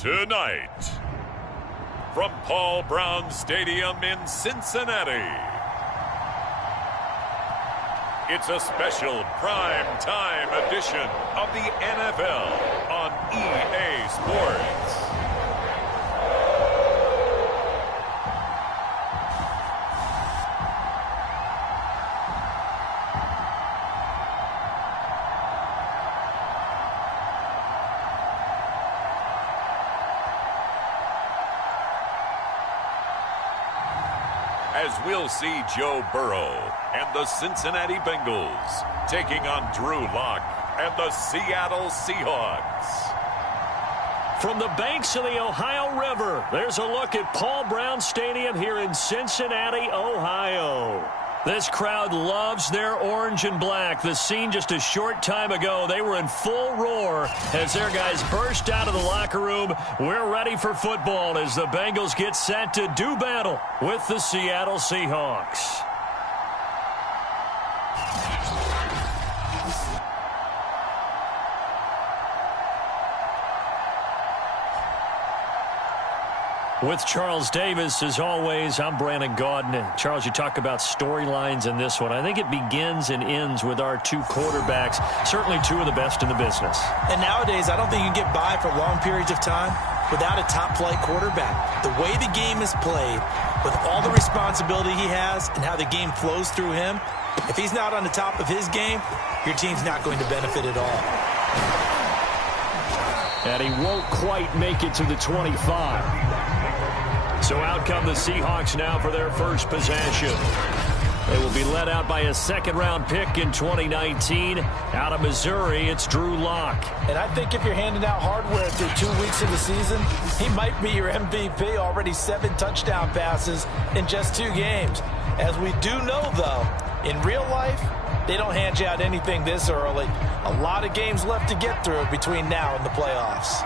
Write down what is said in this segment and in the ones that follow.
Tonight, from Paul Brown Stadium in Cincinnati, it's a special prime time edition of the NFL on EA Sports. As we'll see Joe Burrow and the Cincinnati Bengals taking on Drew Lock and the Seattle Seahawks. From the banks of the Ohio River, there's a look at Paul Brown Stadium here in Cincinnati, Ohio. This crowd loves their orange and black. The scene just a short time ago, they were in full roar as their guys burst out of the locker room. We're ready for football as the Bengals get set to do battle with the Seattle Seahawks. With Charles Davis, as always, I'm Brandon Gaudin. And Charles, you talk about storylines in this one. I think it begins and ends with our two quarterbacks, certainly two of the best in the business. And nowadays, I don't think you can get by for long periods of time without a top-flight quarterback. The way the game is played, with all the responsibility he has and how the game flows through him, if he's not on the top of his game, your team's not going to benefit at all. And he won't quite make it to the 25. So out come the Seahawks now for their first possession. They will be led out by a second-round pick in 2019. Out of Missouri, it's Drew Lock. And I think if you're handing out hardware through 2 weeks of the season, he might be your MVP. Already 7 touchdown passes in just 2 games. As we do know, though, in real life, they don't hand you out anything this early. A lot of games left to get through between now and the playoffs.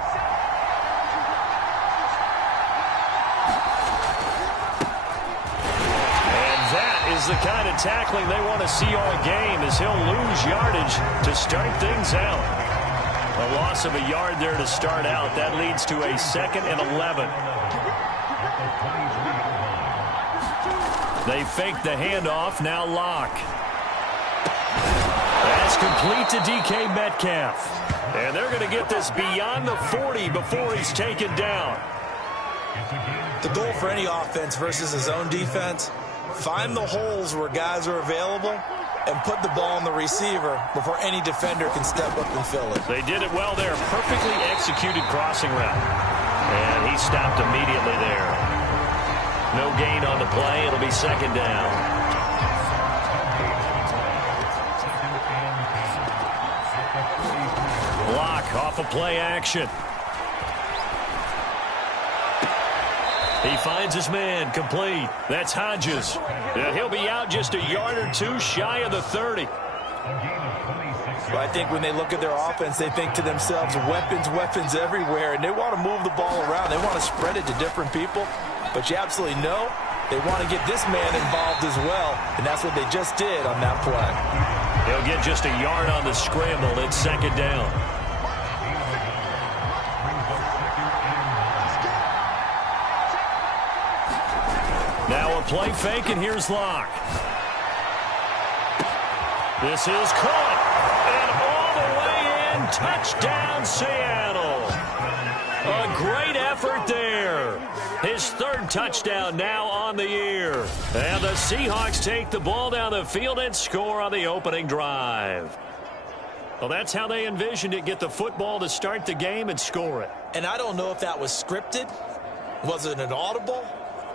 Is the kind of tackling they want to see all game as he'll lose yardage to start things out. A loss of a yard there to start out. That leads to a 2nd and 11. They fake the handoff. Now Lock. That's complete to DK Metcalf. And they're going to get this beyond the 40 before he's taken down. The goal for any offense versus his own defense, find the holes where guys are available and put the ball on the receiver before any defender can step up and fill it. They did it well there. Perfectly executed crossing route. And he stopped immediately there. No gain on the play. It'll be 2nd down. Lock off of play action. He finds his man, complete. That's Hodges. And he'll be out just a yard or 2 shy of the 30. Well, I think when they look at their offense, they think to themselves, weapons, weapons everywhere, and they want to move the ball around. They want to spread it to different people, but you absolutely know they want to get this man involved as well, and that's what they just did on that play. He'll get just a yard on the scramble. It's 2nd down. Now a play fake, and here's Lock. This is caught, and all the way in, touchdown Seattle. A great effort there. His 3rd touchdown now on the year. And the Seahawks take the ball down the field and score on the opening drive. Well, that's how they envisioned it, get the football to start the game and score it. And I don't know if that was scripted. Was it an audible?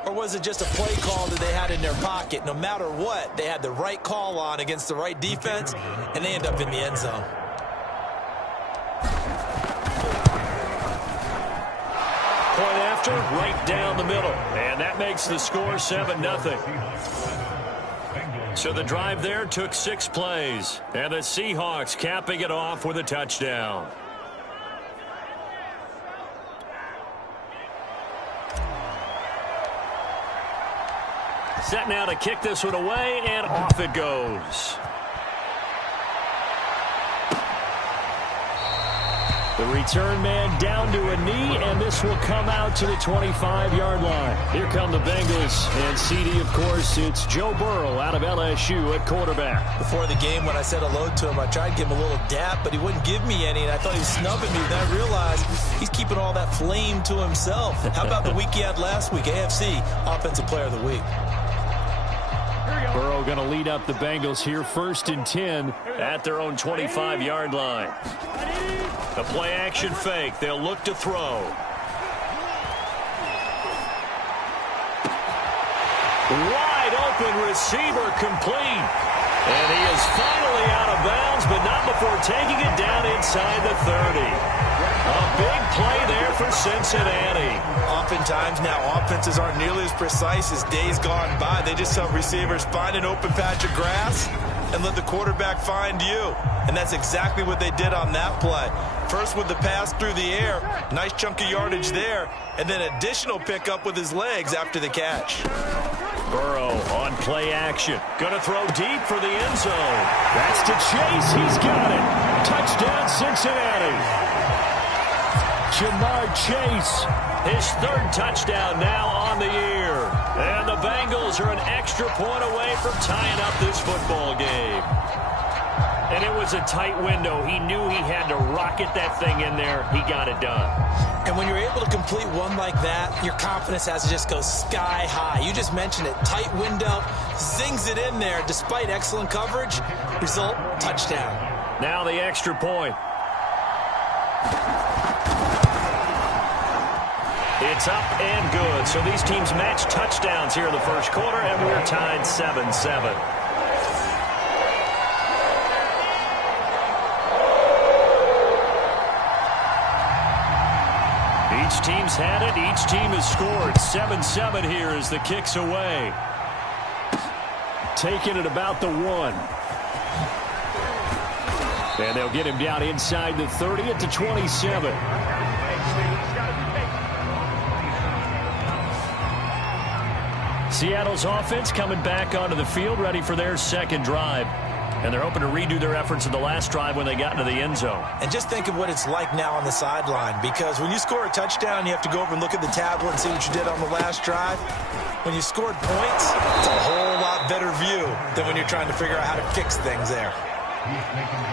Or was it just a play call that they had in their pocket? No matter what, they had the right call on against the right defense, and they end up in the end zone. Point after, right down the middle. And that makes the score 7-0. So the drive there took 6 plays. And the Seahawks capping it off with a touchdown. Set now to kick this one away, and off it goes. The return man down to a knee, and this will come out to the 25-yard line. Here come the Bengals, and CD, of course, it's Joe Burrow out of LSU at quarterback. Before the game, when I said hello to him, I tried to give him a little dap, but he wouldn't give me any, and I thought he was snubbing me. Then I realized he's keeping all that flame to himself. How about the week he had last week? AFC Offensive Player of the Week. Burrow going to lead up the Bengals here, 1st and 10 at their own 25-yard line. The play-action fake. They'll look to throw. Wide open receiver complete. And he is finally out of bounds, but not before taking it down inside the 30. A big play there for Cincinnati. Oftentimes now offenses aren't nearly as precise as days gone by. They just tell receivers, find an open patch of grass and let the quarterback find you. And that's exactly what they did on that play. First with the pass through the air, nice chunk of yardage there, and then additional pickup with his legs after the catch. Burrow on play action. Going to throw deep for the end zone. That's to Chase. He's got it. Touchdown, Cincinnati. Jamar Chase, his 3rd touchdown now on the year. And the Bengals are an extra point away from tying up this football game. And it was a tight window. He knew he had to rocket that thing in there. He got it done. And when you're able to complete one like that, your confidence has to just go sky high. You just mentioned it. Tight window, zings it in there despite excellent coverage. Result, touchdown. Now the extra point. It's up and good. So these teams match touchdowns here in the first quarter, and we're tied 7-7. Each team's had it. Each team has scored. 7-7 here as the kick's away. Taking it about the 1. And they'll get him down inside the 30 at the 27. Seattle's offense coming back onto the field, ready for their second drive. And they're hoping to redo their efforts in the last drive when they got into the end zone. And just think of what it's like now on the sideline, because when you score a touchdown, you have to go over and look at the tablet and see what you did on the last drive. When you scored points, it's a whole lot better view than when you're trying to figure out how to fix things there.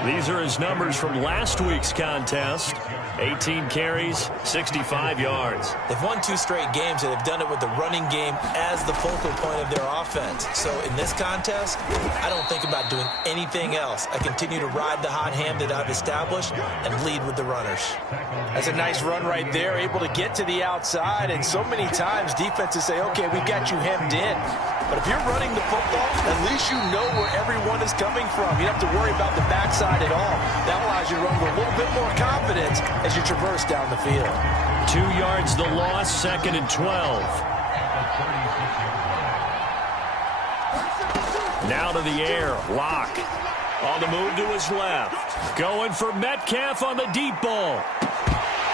These are his numbers from last week's contest. 18 carries, 65 yards. They've won 2 straight games, and they've done it with the running game as the focal point of their offense. So in this contest, I don't think about doing anything else. I continue to ride the hot hand that I've established and lead with the runners. That's a nice run right there, able to get to the outside. And so many times defenses say, okay, we've got you hemmed in. But if you're running the football, at least you know where everyone is coming from. You don't have to worry about the backside at all. That allows you to run with a little bit more confidence as you traverse down the field. 2 yards the loss, 2nd and 12. Now to the air, Locke. On the move to his left. Going for Metcalf on the deep ball.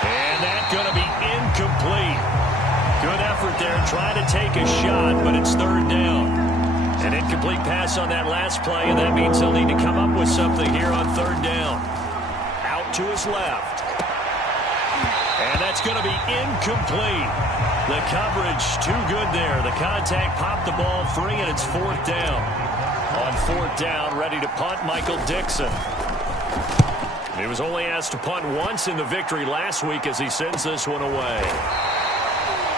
And that's going to be incomplete. Good effort there, trying to take a shot, but it's 3rd down. An incomplete pass on that last play, and that means they'll need to come up with something here on 3rd down. Out to his left. And that's going to be incomplete. The coverage too good there. The contact popped the ball free, and it's 4th down. On 4th down, ready to punt, Michael Dixon. He was only asked to punt once in the victory last week as he sends this one away.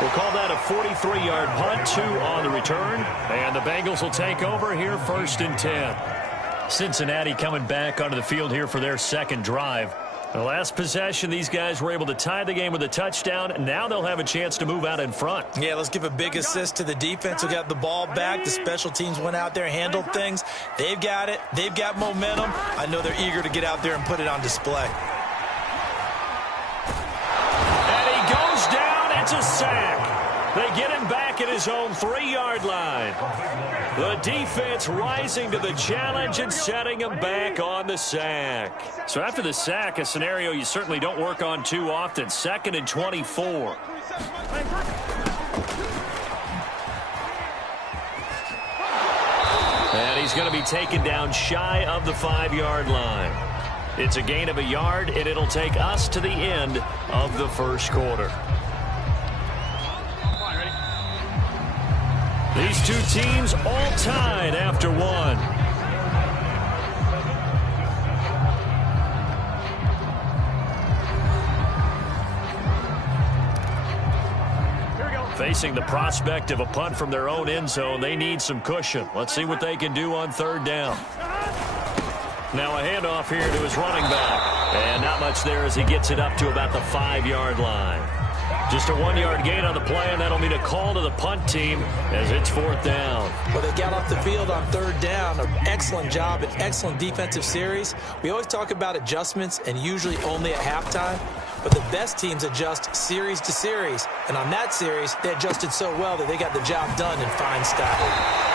We'll call that a 43-yard punt, 2 on the return. And the Bengals will take over here, 1st and 10. Cincinnati coming back onto the field here for their second drive. The last possession, these guys were able to tie the game with a touchdown. Now they'll have a chance to move out in front. Yeah, let's give a big assist to the defense who got the ball back. The special teams went out there, handled things. They've got it. They've got momentum. I know they're eager to get out there and put it on display. And he goes down. It's a sack. They get him back at his own 3-yard line. The defense rising to the challenge and setting him back on the sack. So after the sack, a scenario you certainly don't work on too often. 2nd and 24. And he's going to be taken down shy of the 5-yard line. It's a gain of a yard, and it'll take us to the end of the first quarter. These two teams all tied after one. Facing the prospect of a punt from their own end zone, they need some cushion. Let's see what they can do on third down. Now a handoff here to his running back. And not much there as he gets it up to about the 5-yard line. Just a 1-yard gain on the play, and that'll mean a call to the punt team as it's fourth down. Well, they got off the field on third down. An excellent job, an excellent defensive series. We always talk about adjustments, and usually only at halftime. But the best teams adjust series to series. And on that series, they adjusted so well that they got the job done in fine style.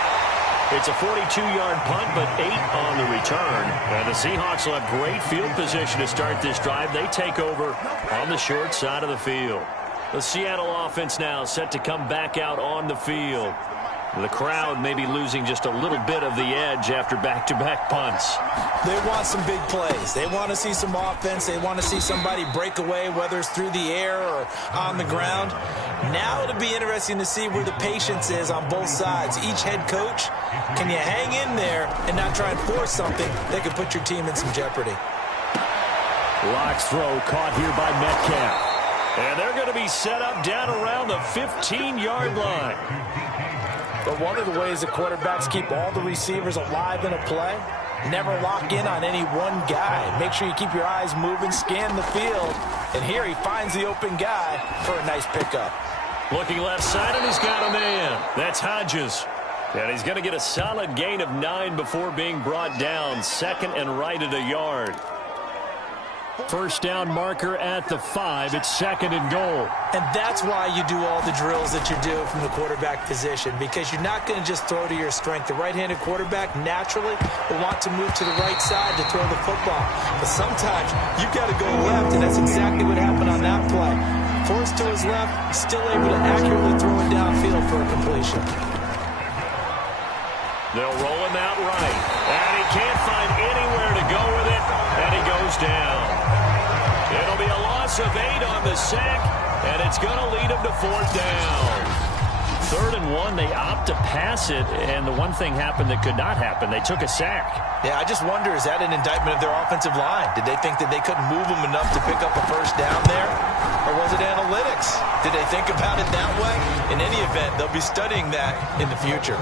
It's a 42-yard punt, but 8 on the return. And the Seahawks will have great field position to start this drive. They take over on the short side of the field. The Seattle offense now set to come back out on the field. The crowd may be losing just a little bit of the edge after back-to-back punts. They want some big plays. They want to see some offense. They want to see somebody break away, whether it's through the air or on the ground. Now it'll be interesting to see where the patience is on both sides. Each head coach, can you hang in there and not try and force something that could put your team in some jeopardy? Lock's throw caught here by Metcalf. And they're going to be set up down around the 15-yard line. But one of the ways the quarterbacks keep all the receivers alive in a play, never lock in on any one guy. Make sure you keep your eyes moving, scan the field. And here he finds the open guy for a nice pickup. Looking left side, and he's got a man. That's Hodges. And he's going to get a solid gain of 9 before being brought down. Second and right at a yard. First down marker at the 5. It's second and goal. And that's why you do all the drills that you do from the quarterback position, because you're not going to just throw to your strength. The right-handed quarterback naturally will want to move to the right side to throw the football. But sometimes you've got to go left, and that's exactly what happened on that play. Forced to his left, still able to accurately throw it downfield for a completion. They'll roll him out right. And he can't find anywhere to go with it, and he goes down. It'll be a loss of 8 on the sack, and it's going to lead him to fourth down. 3rd and 1, they opt to pass it, and the one thing happened that could not happen. They took a sack. Yeah, I just wonder, is that an indictment of their offensive line? Did they think that they couldn't move them enough to pick up a first down there? Or was it analytics? Did they think about it that way? In any event, they'll be studying that in the future.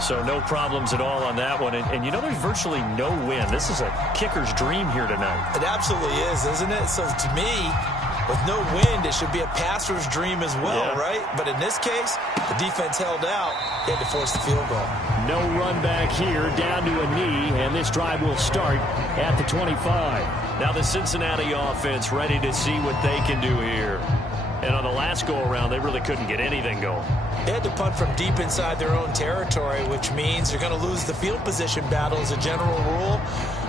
So no problems at all on that one. And you know, there's virtually no wind. This is a kicker's dream here tonight. It absolutely is, isn't it? So to me, with no wind, it should be a passer's dream as well, right? But in this case, the defense held out. They had to force the field goal. No run back here, down to a knee, and this drive will start at the 25. Now the Cincinnati offense ready to see what they can do here. And on the last go-around, they really couldn't get anything going. They had to punt from deep inside their own territory, which means they're going to lose the field position battle as a general rule.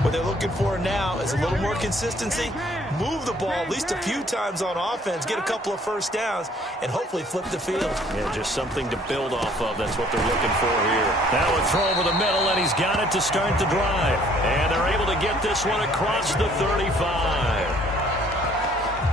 What they're looking for now is a little more consistency, move the ball at least a few times on offense, get a couple of first downs, and hopefully flip the field. Yeah, just something to build off of. That's what they're looking for here. Now a throw over the middle, and he's got it to start the drive. And they're able to get this one across the 35.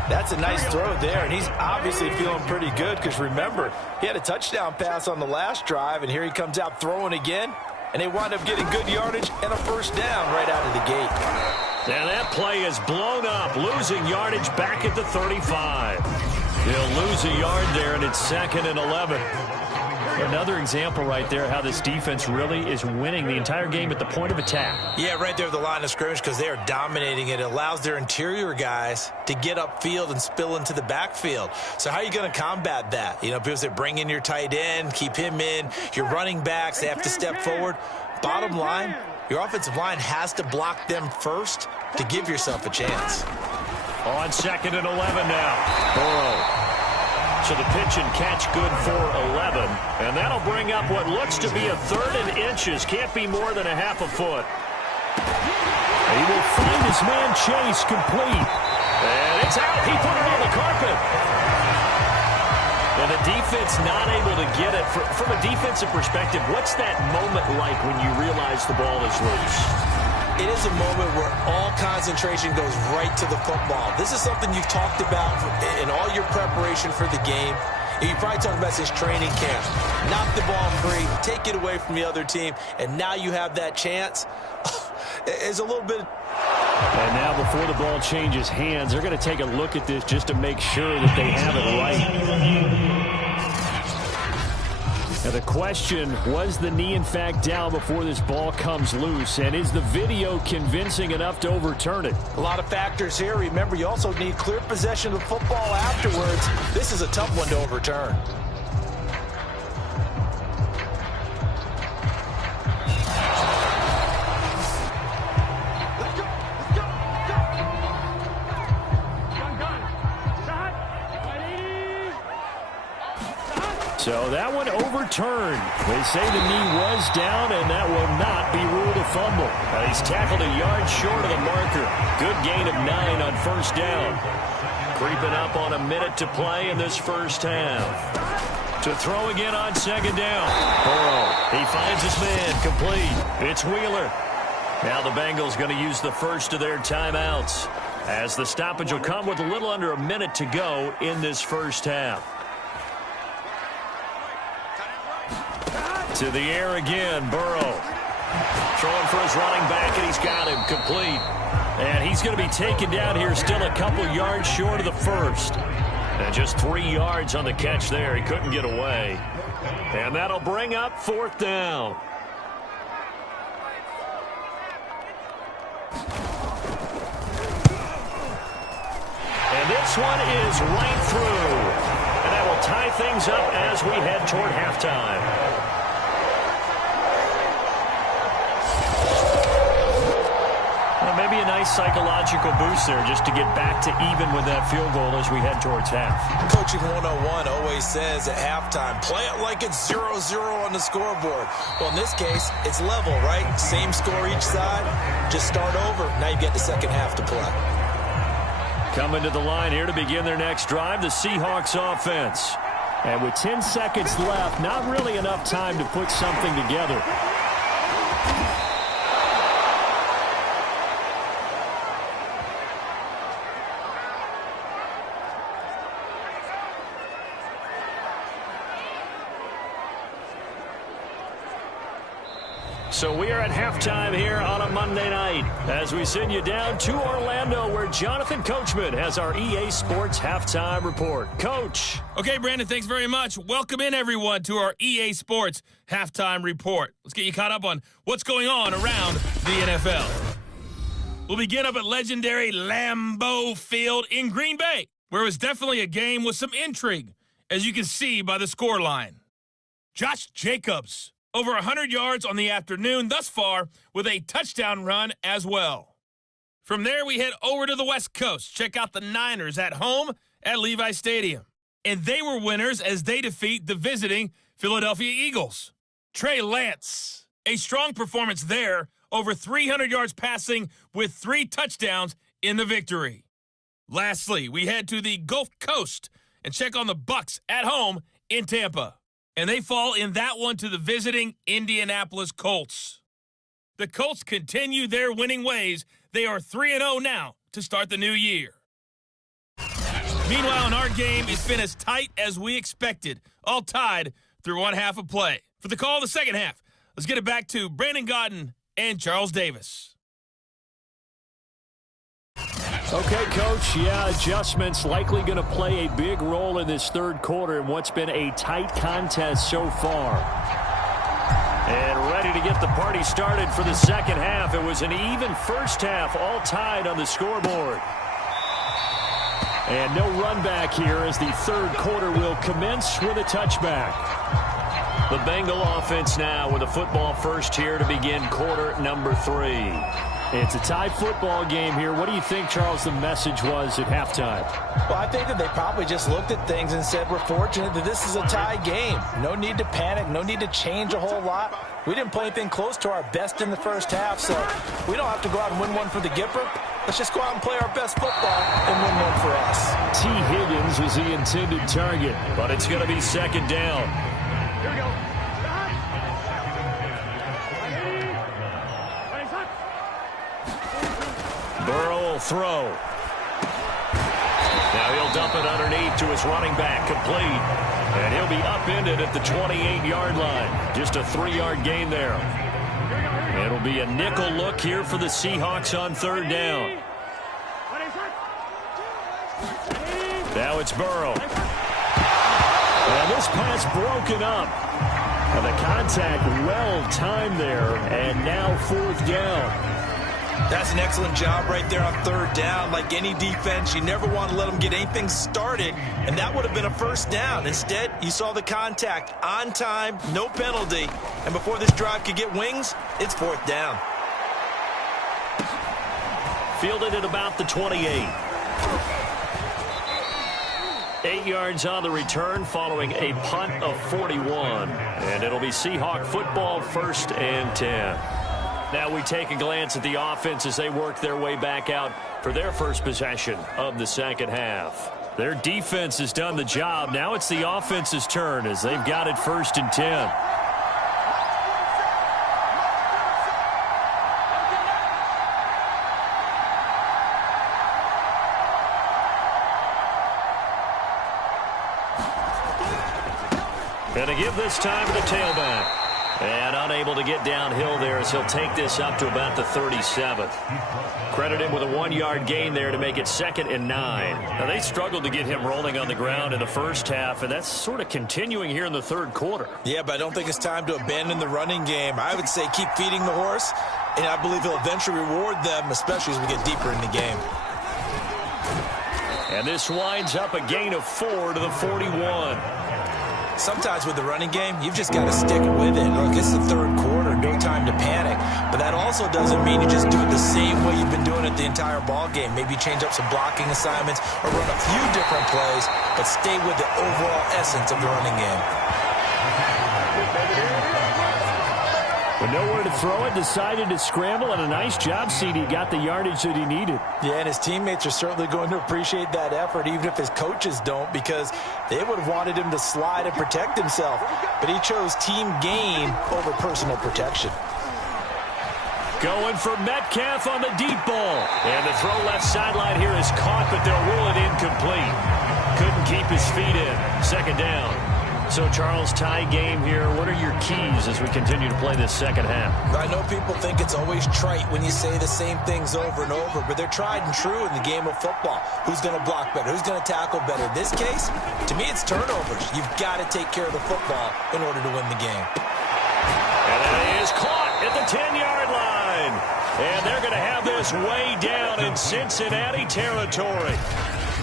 That's a nice throw there, and he's obviously feeling pretty good because, remember, he had a touchdown pass on the last drive, and here he comes out throwing again, and they wind up getting good yardage and a first down right out of the gate. And that play is blown up, losing yardage back at the 35. They'll lose a yard there, and it's second and 11. Another example right there how this defense really is winning the entire game at the point of attack. Yeah, right there at the line of scrimmage because they are dominating it. It allows their interior guys to get upfield and spill into the backfield. So how are you going to combat that? You know, because they bring in your tight end, keep him in. Your running backs, they have to step forward. Bottom line, your offensive line has to block them first to give yourself a chance. On second and 11 now. Burrow. So the pitch and catch good for 11. And that'll bring up what looks to be a 3rd and inches. Can't be more than a half a foot. He will find his man Chase complete. And it's out. He put it on the carpet. And the defense not able to get it. From a defensive perspective, what's that moment like when you realize the ball is loose? It is a moment where all concentration goes right to the football. This is something you've talked about in all your preparation for the game. You probably talked about since training camp. Knock the ball free, take it away from the other team, and now you have that chance. It's a little bit... And now before the ball changes hands, they're going to take a look at this just to make sure that they have it right. Now the question, was the knee in fact down before this ball comes loose? And is the video convincing enough to overturn it? A lot of factors here. Remember, you also need clear possession of the football afterwards. This is a tough one to overturn. So that one overturned. They say the knee was down, and that will not be ruled a fumble. He's tackled a yard short of the marker. Good gain of 9 on first down. Creeping up on a minute to play in this first half. To throw again on second down. Burrow, he finds his man, complete. It's Wheeler. Now the Bengals going to use the first of their timeouts, as the stoppage will come with a little under a minute to go in this first half. To the air again, Burrow. Throwing for his running back, and he's got him complete. And he's going to be taken down here, still a couple yards short of the first. And just 3 yards on the catch there. He couldn't get away. And that'll bring up fourth down. And this one is right through. And that will tie things up as we head toward halftime. Maybe a nice psychological boost there just to get back to even with that field goal as we head towards half. Coaching 101 always says at halftime, play it like it's 0-0 on the scoreboard. Well, in this case, it's level, right? Same score each side. Just start over. Now you get the second half to play. Coming to the line here to begin their next drive, the Seahawks offense. And with 10 seconds left, not really enough time to put something together. So we are at halftime here on a Monday night as we send you down to Orlando, where Jonathan Coachman has our EA Sports Halftime Report. Coach. Okay, Brandon, thanks very much. Welcome in, everyone, to our EA Sports Halftime Report. Let's get you caught up on what's going on around the NFL. We'll begin up at legendary Lambeau Field in Green Bay, where it was definitely a game with some intrigue, as you can see by the scoreline. Josh Jacobs, over 100 yards on the afternoon thus far, with a touchdown run as well. From there, we head over to the West Coast. Check out the Niners at home at Levi Stadium. And they were winners as they defeat the visiting Philadelphia Eagles. Trey Lance, a strong performance there, over 300 yards passing with 3 touchdowns in the victory. Lastly, we head to the Gulf Coast and check on the Bucs at home in Tampa. And they fall in that one to the visiting Indianapolis Colts. The Colts continue their winning ways. They are 3-0 now to start the new year. Meanwhile, in our game, it's been as tight as we expected, all tied through one half of play. For the call of the second half, let's get it back to Brandon Gaudin and Charles Davis. Okay, Coach, adjustments likely going to play a big role in this third quarter in what's been a tight contest so far. And ready to get the party started for the second half. It was an even first half, all tied on the scoreboard. And no run back here as the third quarter will commence with a touchback. The Bengal offense now with a football first here to begin quarter number 3. It's a tie football game here. What do you think, Charles, the message was at halftime? Well, I think that they probably just looked at things and said, we're fortunate that this is a tie game. No need to panic. No need to change a whole lot. We didn't play anything close to our best in the first half, so we don't have to go out and win one for the Gipper. Let's just go out and play our best football and win one for us. T. Higgins Bengals was the intended target, but it's going to be second down. Here we go. Burrow will throw. Now he'll dump it underneath to his running back, complete. And he'll be upended at the 28-yard line. Just a 3-yard gain there. It'll be a nickel look here for the Seahawks on third down. Now it's Burrow. And this pass broken up. And the contact well timed there. And now fourth down. That's an excellent job right there on third down. Like any defense, you never want to let them get anything started, and that would have been a first down. Instead, you saw the contact on time, no penalty, and before this drive could get wings, it's fourth down. Fielded at about the 28. 8 yards on the return following a punt of 41. And it'll be Seahawk football, 1st and 10. Now we take a glance at the offense as they work their way back out for their first possession of the second half. Their defense has done the job. Now it's the offense's turn as they've got it 1st and 10. And to give this time to the tailback. And unable to get downhill there as he'll take this up to about the 37th. Credit him with a 1-yard gain there to make it 2nd and 9. Now, they struggled to get him rolling on the ground in the first half, and that's sort of continuing here in the third quarter. Yeah, but I don't think it's time to abandon the running game. I would say keep feeding the horse, and I believe he'll eventually reward them, especially as we get deeper in the game. And this winds up a gain of 4 to the 41. Sometimes with the running game, you've just got to stick with it. Look, it's the third quarter, no time to panic. But that also doesn't mean you just do it the same way you've been doing it the entire ball game. Maybe change up some blocking assignments or run a few different plays, but stay with the overall essence of the running game. With nowhere to throw it, decided to scramble, and a nice job, CD. Got the yardage that he needed. Yeah, and his teammates are certainly going to appreciate that effort, even if his coaches don't, because they would have wanted him to slide and protect himself. But he chose team gain over personal protection. Going for Metcalf on the deep ball. And the throw left sideline here is caught, but they'll rule it incomplete. Couldn't keep his feet in. Second down. So, Charles, tie game here. What are your keys as we continue to play this second half? I know people think it's always trite when you say the same things over and over, but they're tried and true in the game of football. Who's going to block better? Who's going to tackle better? In this case, to me, it's turnovers. You've got to take care of the football in order to win the game. And that is caught at the 10-yard line. And they're going to have this way down in Cincinnati territory.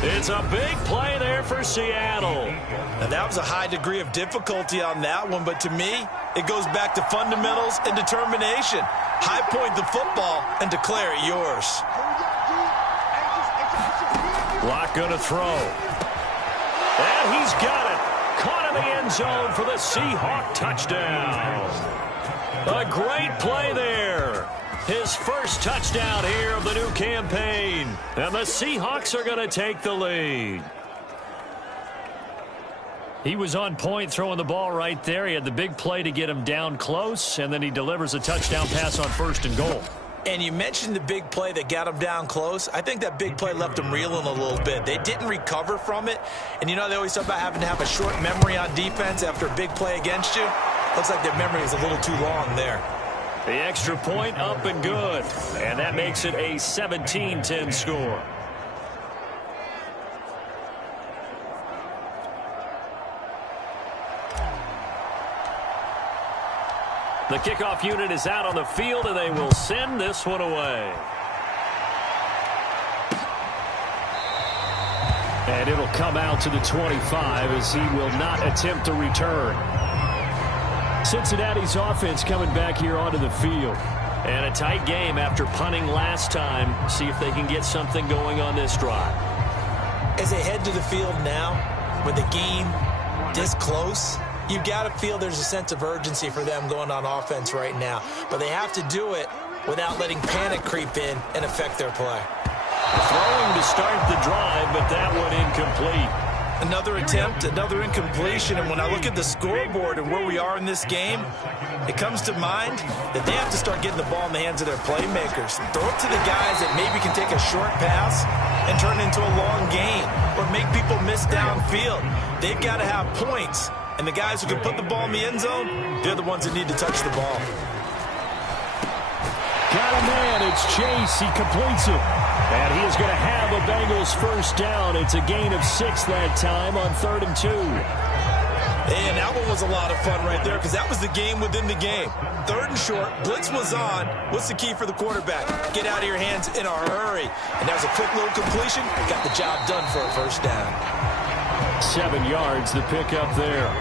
It's a big play there for Seattle. Now, that was a high degree of difficulty on that one, but to me, it goes back to fundamentals and determination. High point the football and declare it yours. Lock going to throw. And he's got it. Caught in the end zone for the Seahawk touchdown. A great play there. His first touchdown here of the new campaign. And the Seahawks are going to take the lead. He was on point throwing the ball right there. He had the big play to get him down close, and then he delivers a touchdown pass on 1st and goal. And you mentioned the big play that got him down close. I think that big play left him reeling a little bit. They didn't recover from it. And you know, they always talk about having to have a short memory on defense after a big play against you. Looks like their memory was a little too long there. The extra point up and good. And that makes it a 17-10 score. The kickoff unit is out on the field, and they will send this one away. And it'll come out to the 25 as he will not attempt to return. Cincinnati's offense coming back here onto the field. And a tight game after punting last time. See if they can get something going on this drive. As they head to the field now, with the game this close, you've got to feel there's a sense of urgency for them going on offense right now. But they have to do it without letting panic creep in and affect their play. Throwing to start the drive, but that one incomplete. Another attempt, another incompletion, and when I look at the scoreboard and where we are in this game, it comes to mind that they have to start getting the ball in the hands of their playmakers. Throw it to the guys that maybe can take a short pass and turn it into a long gain or make people miss downfield. They've got to have points, and the guys who can put the ball in the end zone, they're the ones that need to touch the ball. Got a man, it's Chase, he completes it. And he is going to have a Bengals first down. It's a gain of 6 that time on 3rd and 2. And that one was a lot of fun right there because that was the game within the game. 3rd and short, blitz was on. What's the key for the quarterback? Get out of your hands in a hurry. And that was a quick little completion. Got the job done for a first down. 7 yards, the pickup there.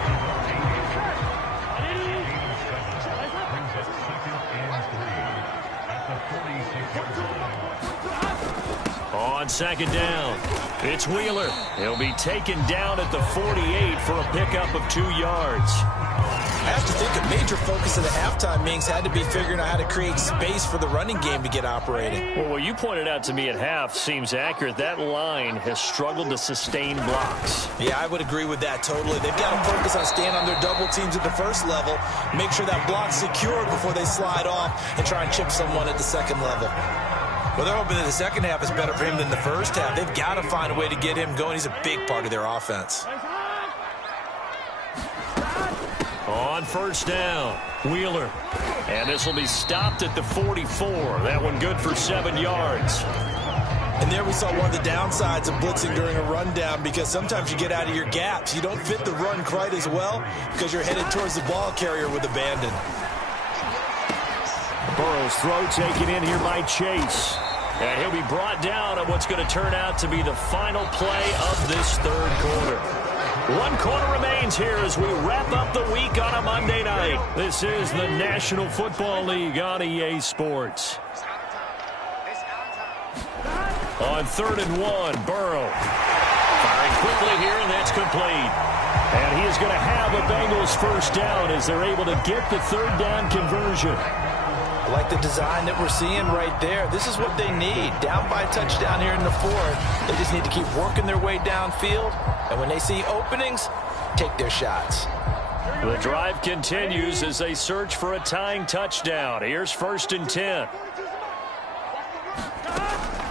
On 2nd down, it's Wheeler. He'll be taken down at the 48 for a pickup of 2 yards. I have to think a major focus of the halftime meetings had to be figuring out how to create space for the running game to get operating. Well, what you pointed out to me at half seems accurate. That line has struggled to sustain blocks. Yeah, I would agree with that totally. They've got to focus on staying on their double teams at the first level, make sure that block's secure before they slide off and try and chip someone at the second level. Well, they're hoping that the second half is better for him than the first half. They've got to find a way to get him going. He's a big part of their offense. On 1st down, Wheeler. And this will be stopped at the 44. That one good for 7 yards. And there we saw one of the downsides of blitzing during a rundown because sometimes you get out of your gaps. You don't fit the run quite as well because you're headed towards the ball carrier with abandon. Burrow's throw taken in here by Chase. And he'll be brought down on what's going to turn out to be the final play of this 3rd quarter. 1 quarter remains here as we wrap up the week on a Monday night. This is the National Football League on EA Sports. On 3rd and 1, Burrow. Firing quickly here, and that's complete. And he is going to have a Bengals first down as they're able to get the 3rd down conversion. I like the design that we're seeing right there. This is what they need. Down by a touchdown here in the 4th. They just need to keep working their way downfield. And when they see openings, take their shots. The drive continues as they search for a tying touchdown. Here's 1st and 10.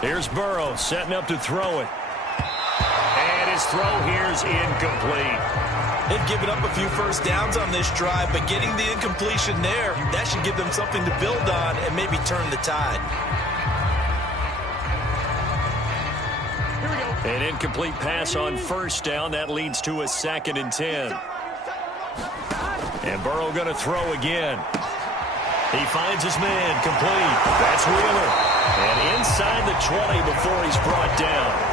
Here's Burrow setting up to throw it. And his throw here's incomplete. They've given up a few first downs on this drive, but getting the incompletion there, that should give them something to build on and maybe turn the tide. An incomplete pass on 1st down. That leads to a 2nd and 10. And Burrow going to throw again. He finds his man complete. That's Wheeler. And inside the 20 before he's brought down.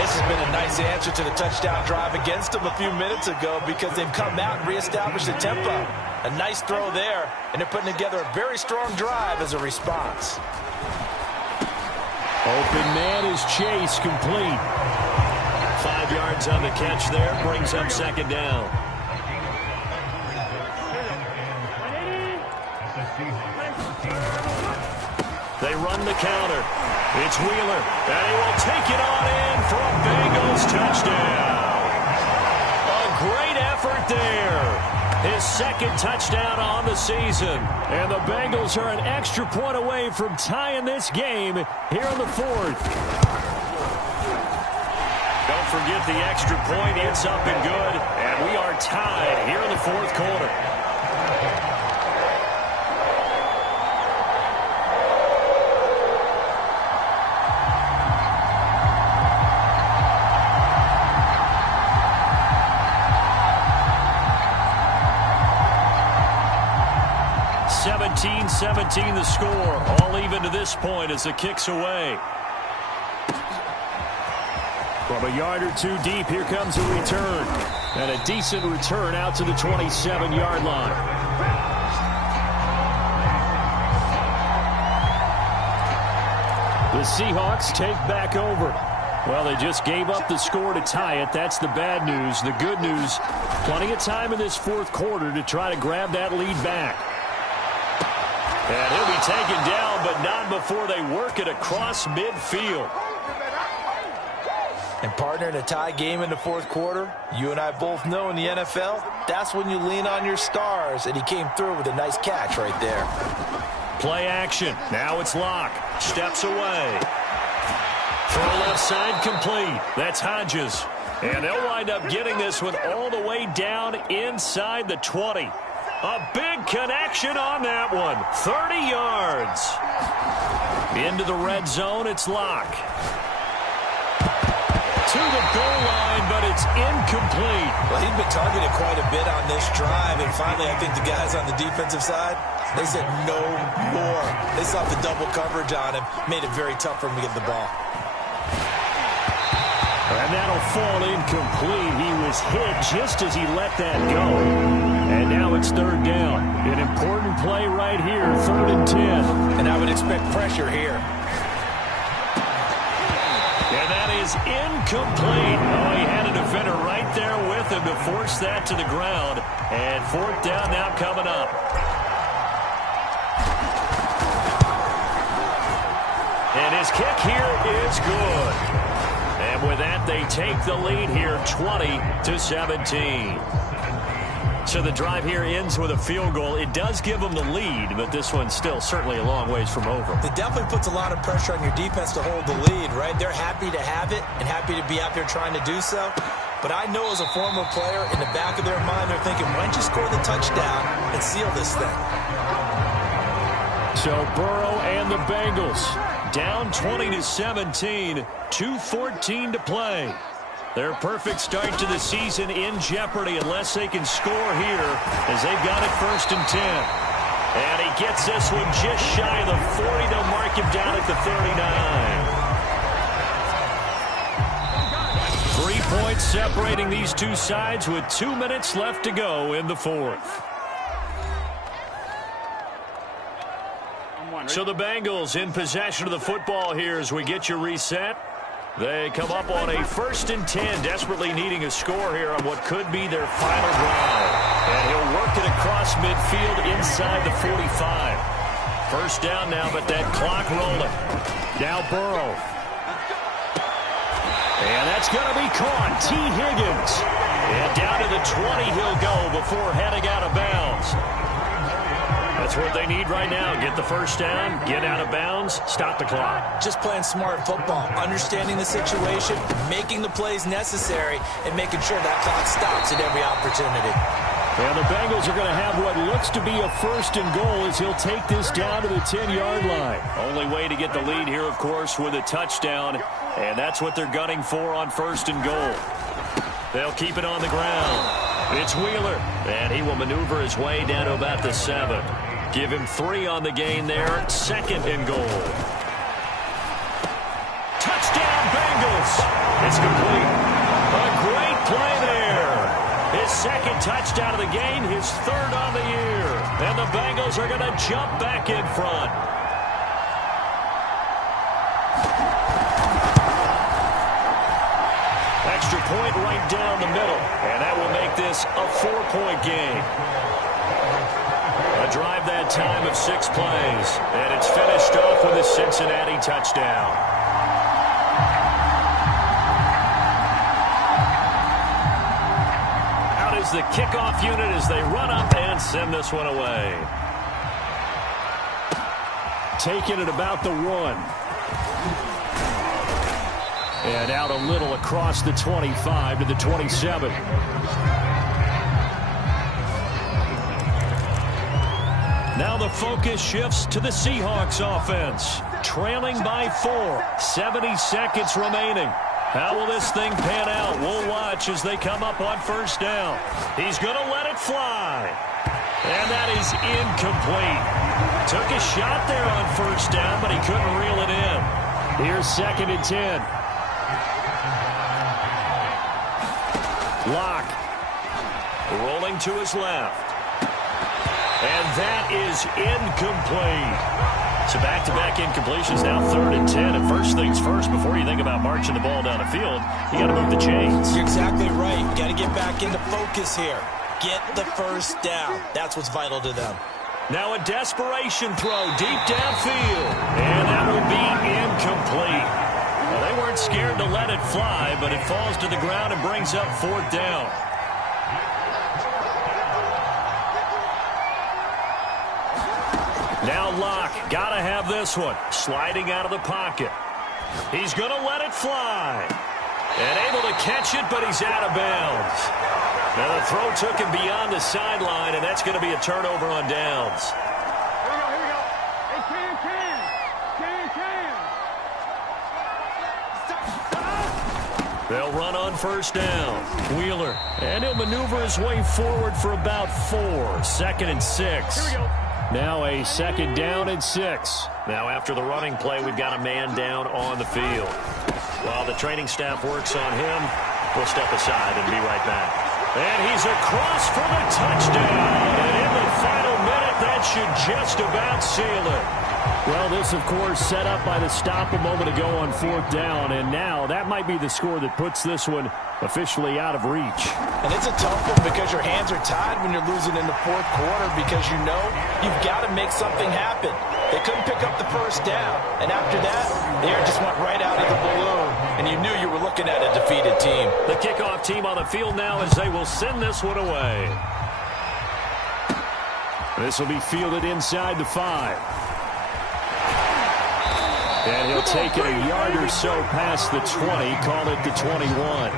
This has been a nice answer to the touchdown drive against them a few minutes ago because they've come out and reestablished the tempo. A nice throw there, and they're putting together a very strong drive as a response. Open man is Chase, complete. 5 yards on the catch there, brings up 2nd down. They run the counter. It's Wheeler, and he will take it on in for a Bengals touchdown. A great effort there. His 2nd touchdown on the season. And the Bengals are an extra point away from tying this game here in the 4th. Don't forget the extra point. It's up and good. And we are tied here in the 4th quarter. .17 the score, all even to this point as the kick's away. From a yard or 2 deep, here comes a return. And a decent return out to the 27-yard line. The Seahawks take back over. Well, they just gave up the score to tie it. That's the bad news. The good news, plenty of time in this 4th quarter to try to grab that lead back. And he'll be taken down, but not before they work it across midfield. And partner, in a tie game in the fourth quarter, you and I both know in the NFL, that's when you lean on your stars, and he came through with a nice catch right there. Play action. Now it's Locke. Steps away. Throw left side complete. That's Hodges. And they'll wind up getting this one all the way down inside the 20. A big connection on that one. 30 yards. Into the red zone, it's Locke. To the goal line, but it's incomplete. Well, he's been targeted quite a bit on this drive, and finally I think the guys on the defensive side, they said no more. They saw the double coverage on him, made it very tough for him to get the ball. And that'll fall incomplete. He was hit just as he let that go. And now it's third down. An important play right here, 3rd and 10. And I would expect pressure here. And that is incomplete. Oh, he had a defender right there with him to force that to the ground. And 4th down now coming up. And his kick here is good. And with that, they take the lead here, 20-17. So the drive here ends with a field goal. It does give them the lead, but this one's still certainly a long ways from over. It definitely puts a lot of pressure on your defense to hold the lead, right? They're happy to have it and happy to be out there trying to do so. But I know as a former player, in the back of their mind, they're thinking, why don't you score the touchdown and seal this thing? So Burrow and the Bengals down 20-17, 2:14 to play. Their perfect start to the season in jeopardy unless they can score here as they've got it 1st and 10. And he gets this one just shy of the 40. They'll mark him down at the 39. 3 points separating these two sides with 2 minutes left to go in the 4th. So the Bengals in possession of the football here as we get you reset. They come up on a 1st and 10, desperately needing a score here on what could be their final drive. And he'll work it across midfield inside the 45. 1st down now, but that clock rolling. Now Burrow. And that's going to be caught. T. Higgins. And down to the 20 he'll go before heading out of bounds. That's what they need right now. Get the 1st down, get out of bounds, stop the clock. Just playing smart football, understanding the situation, making the plays necessary, and making sure that clock stops at every opportunity. And the Bengals are going to have what looks to be a 1st and goal as he'll take this down to the 10-yard line. Only way to get the lead here, of course, with a touchdown. And that's what they're gunning for on 1st and goal. They'll keep it on the ground. It's Wheeler, and he will maneuver his way down to about the 7. Give him 3 on the gain there. 2nd and goal. Touchdown, Bengals. It's complete. A great play there. His 2nd touchdown of the game, his 3rd on the year. And the Bengals are going to jump back in front. Extra point right down the middle. And that will make this a 4-point game. A drive that time of 6 plays. And it's finished off with a Cincinnati touchdown. Out is the kickoff unit as they run up and send this one away. Taking it about the 1. And out a little across the 25 to the 27. Now the focus shifts to the Seahawks offense. Trailing by 4. 70 seconds remaining. How will this thing pan out? We'll watch as they come up on 1st down. He's going to let it fly. And that is incomplete. Took a shot there on 1st down, but he couldn't reel it in. Here's 2nd and 10. Locke. Rolling to his left. And that is incomplete. So back-to-back incompletions, now 3rd and 10. And first things first, before you think about marching the ball down the field, you got to move the chains. You're exactly right. Got to get back into focus here. Get the 1st down. That's what's vital to them. Now a desperation throw deep downfield. And that will be incomplete. Well, they weren't weren't scared to let it fly, but it falls to the ground and brings up 4th down. Now Locke, gotta have this one. Sliding out of the pocket. He's going to let it fly. And able to catch it, but he's out of bounds. Now the throw took him beyond the sideline, and that's going to be a turnover on downs. Here we go. Hey, Cam. They'll run on 1st down. Wheeler, and he'll maneuver his way forward for about 4. 2nd and 6. Here we go. Now a 2nd down and 6. Now after the running play, we've got a man down on the field. While the training staff works on him, we'll step aside and be right back. And he's across for the touchdown. And in the final minute, that should just about seal it. Well, this, of course, set up by the stop a moment ago on 4th down. And now that might be the score that puts this one officially out of reach. And it's a tough one because your hands are tied when you're losing in the 4th quarter because you know you've got to make something happen. They couldn't pick up the 1st down. And after that, the air just went right out of the balloon. And you knew you were looking at a defeated team. The kickoff team on the field now as they will send this one away. This will be fielded inside the 5. And he'll take it a yard or so past the 20, call it the 21.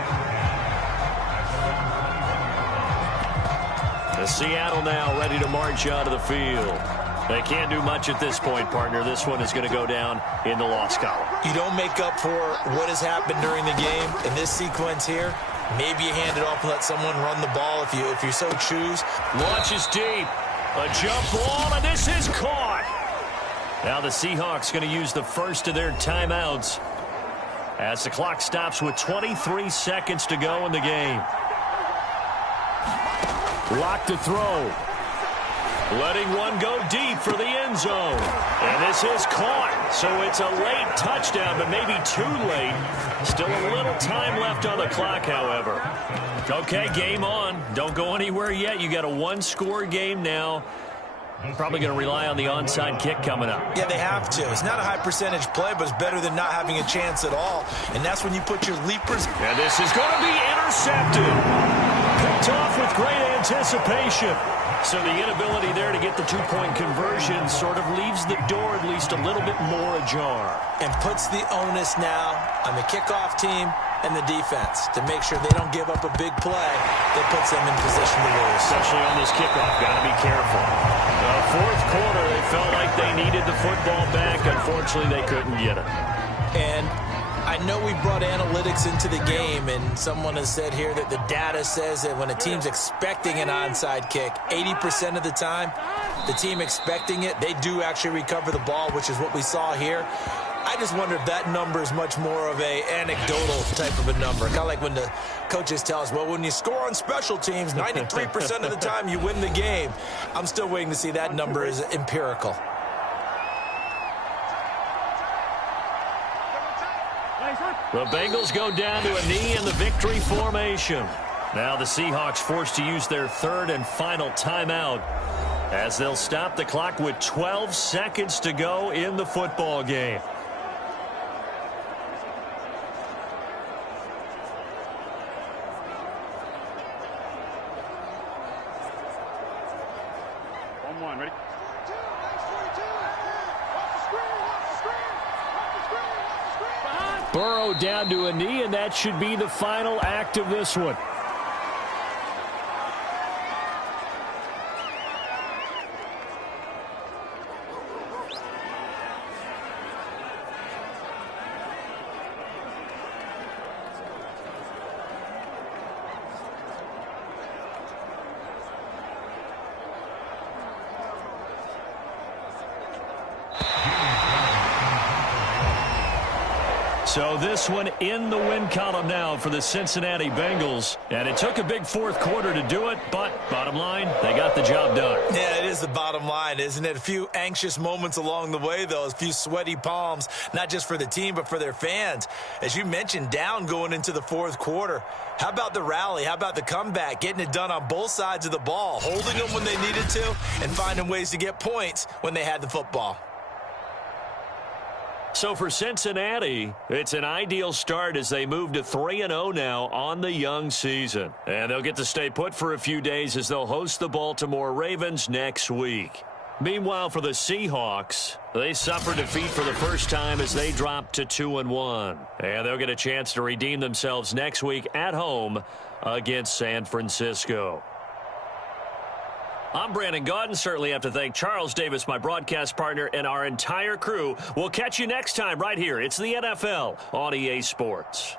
The Seattle now ready to march out of the field. They can't do much at this point, partner. This one is going to go down in the loss column. You don't make up for what has happened during the game in this sequence here. Maybe you hand it off and let someone run the ball if you so choose. Launches deep. A jump ball, and this is caught. Now the Seahawks going to use the first of their timeouts as the clock stops with 23 seconds to go in the game. Lock to throw. Letting one go deep for the end zone. And this is caught. So it's a late touchdown, but maybe too late. Still a little time left on the clock, however. Okay, game on. Don't go anywhere yet. You got a one-score game now. Probably going to rely on the onside kick coming up. Yeah, they have to. It's not a high percentage play, but it's better than not having a chance at all. And that's when you put your leapers. And this is going to be intercepted. Picked off with great anticipation. So the inability there to get the two-point conversion sort of leaves the door at least a little bit more ajar. And puts the onus now on the kickoff team and the defense to make sure they don't give up a big play that puts them in position to lose. Especially on this kickoff. Got to be careful. Fourth quarter, they felt like they needed the football back. Unfortunately, they couldn't get it. And I know we brought analytics into the game, and someone has said here that the data says that when a team's expecting an onside kick, 80% of the time, the team expecting it, they do actually recover the ball, which is what we saw here. I just wonder if that number is much more of a anecdotal type of a number. Kind of like when the coaches tell us, well, when you score on special teams, 93% of the time you win the game. I'm still waiting to see that number is empirical. The Bengals go down to a knee in the victory formation. Now the Seahawks forced to use their third and final timeout as they'll stop the clock with 12 seconds to go in the football game. Ready? Burrow down to a knee, and that should be the final act of this one. So this one in the win column now for the Cincinnati Bengals. And it took a big fourth quarter to do it, but bottom line, they got the job done. Yeah, it is the bottom line, isn't it? A few anxious moments along the way, though. A few sweaty palms, not just for the team, but for their fans. As you mentioned, down going into the fourth quarter. How about the rally? How about the comeback? Getting it done on both sides of the ball. Holding them when they needed to and finding ways to get points when they had the football. So for Cincinnati, it's an ideal start as they move to 3-0 now on the young season. And they'll get to stay put for a few days as they'll host the Baltimore Ravens next week. Meanwhile, for the Seahawks, they suffered defeat for the first time as they dropped to 2-1. And they'll get a chance to redeem themselves next week at home against San Francisco. I'm Brandon Gaudin. Certainly have to thank Charles Davis, my broadcast partner, and our entire crew. We'll catch you next time right here. It's the NFL on EA Sports.